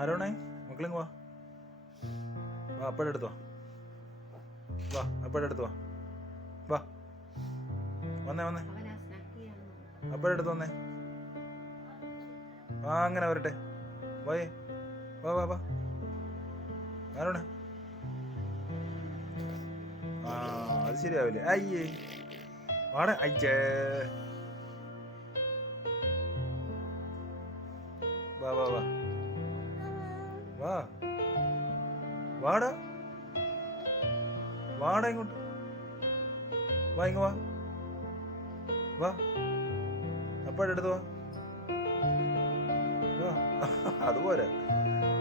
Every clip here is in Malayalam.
ആരോണേ മക്കളിങ് വാ വാ അപ്പയുടെ അടുത്ത് വാ അപ്പയുടെ അടുത്ത് വാ വന്നേ അപ്പയുടെ അടുത്ത് വന്നേ ആ അങ്ങനെ വരട്ടെ വായേ വാ വാ വാ ആരോണേ ആ അത് ശരിയാവില്ലേ അയ്യേ വാട അയ്യേ വാ വാ വാ വാ വാടാ വാടാ ഇങ്ങോട്ട് വാ ഇങ്ങ് വാ വാ അപ്പയുടെ അടുത്ത് വാ വാ അതുപോലെ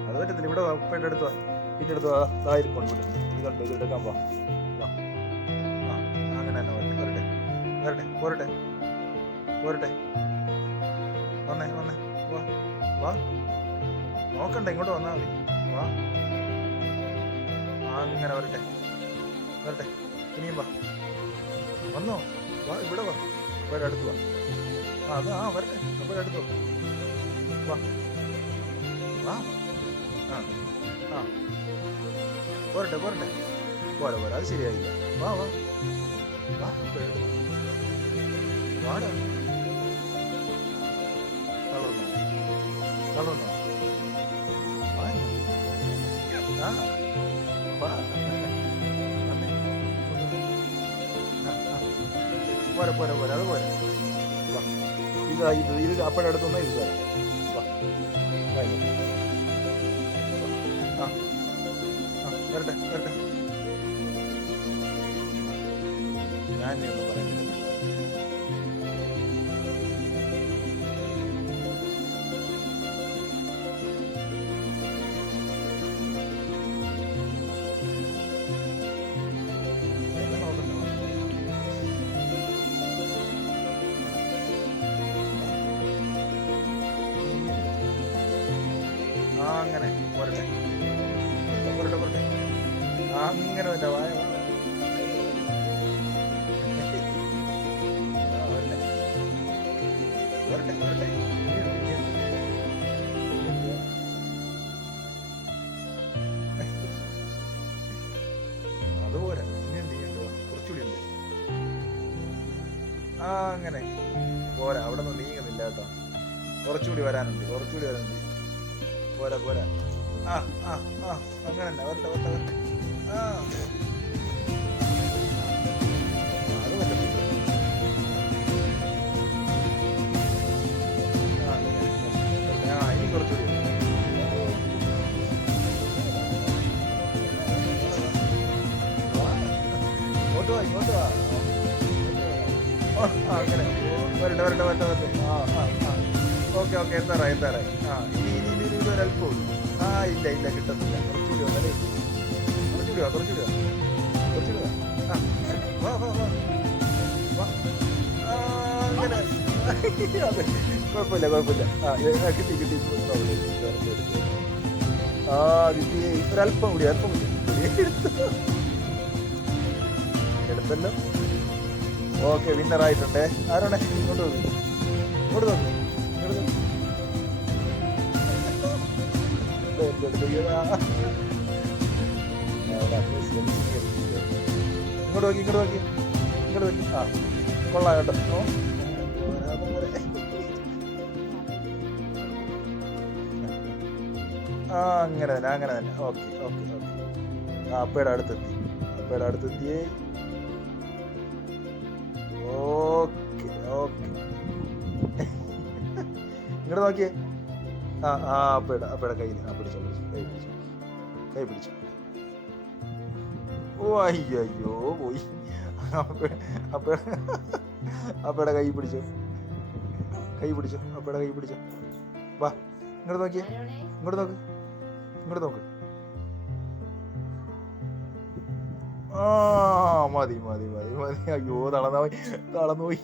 അത് പറ്റത്തില്ല ഇവിടെ അപ്പയുടെ അടുത്ത് വാ ഇതിൻ്റെ അടുത്ത് വാ ഇരിപ്പുണ്ട് ഇതുണ്ട് ഇത് എടുക്കാൻ വാ വാ ആ അങ്ങനെ തന്നെ വരട്ടെ വരട്ടെ വരട്ടെ പോരട്ടെ പോരട്ടെ വന്നേ വന്നേ വാ വാ നോക്കണ്ട ഇങ്ങോട്ട് വന്നാൽ മതി വാ അങ്ങനെ വരട്ടെ വരട്ടെ ഇനിയും വാ വന്നോ വാ ഇവിടെ വാ അപ്പോഴെ അടുത്ത് വാ ആ വരട്ടെ അപ്പോഴെ അടുത്ത് വാ വാ ആ ആ പോരട്ടെ പോരട്ടെ പോരെ പോരെ അത് ശരിയായില്ല വാ വാ വാ അപ്പോഴെ വാടാ തളർന്നോ തളർന്നോ ആ വാ പോരെ പോരെ പോരെ അത് പോരെ വാ ഇത് അപ്പോഴെ അടുത്തൊന്നും ഇത് തരാം വാ ആ ആ വരട്ടെ വരട്ടെ ഞാൻ ഒന്നും പറയുന്നില്ല അങ്ങനെ പോരട്ടെ പോരട്ടെ പോരട്ടെ അങ്ങനെ വല്ല വായ വരട്ടെ വരട്ടെ അതുപോലെ ഇനിയുണ്ട് കുറച്ചുകൂടി ഉണ്ട് അങ്ങനെ പോരാ അവിടെ നിന്ന് നീങ്ങുന്നില്ല കേട്ടോ കുറച്ചുകൂടി വരാനുണ്ട് പോരാ പോരാ ആ ആ ആ അങ്ങനെ തന്നെ വരട്ടെ വരട്ടെ വരട്ടെ ആ അത് പറ്റത്തില്ല ഇനി കുറച്ചുകൂടി ഇങ്ങോട്ട് വാ അങ്ങനെ വരട്ടെ വരട്ടെ വരട്ടെ വരട്ടെ ആ ആ ആ ഓക്കെ ഓക്കെ എത്താറായി ആ ഇനി ഒരല്പം ഉള്ളൂ ആ ഇല്ല കിട്ടത്തില്ല കുറച്ചുകൂടി വന്നാലേ കുറച്ചുകൂടി വാ ആ വാ വാ വാ വാ അങ്ങനെ അതെ കുഴപ്പമില്ല ആ കിട്ടി ആ കിട്ടി ഒരല്പം കൂടി എടുത്തല്ലോ ഓക്കെ വിന്നറായിട്ടുണ്ടേ ആരാണേ ഇങ്ങോട്ട് നോക്ക് ഇങ്ങോട്ട് നോക്കി ആ കൊള്ളാം കേട്ടോ ആ അങ്ങനെ തന്നെ ഓക്കെ ആ അപ്പയുടെ അടുത്തെത്തിയേ ഓക്കെ ഇങ്ങോട്ട് നോക്കിയേ ആ അപ്പയുടെ കയ്യിൽ കൈ പിടിച്ചു ഓ അയ്യോ പോയി അപ്പയുടെ കൈ പിടിച്ചോ അപ്പയുടെ കൈ പിടിച്ചോ വാ ഇങ്ങോട്ട് നോക്കിയേ ഇങ്ങോട്ട് നോക്ക് ആ മതി അയ്യോ തളർന്നുപോയി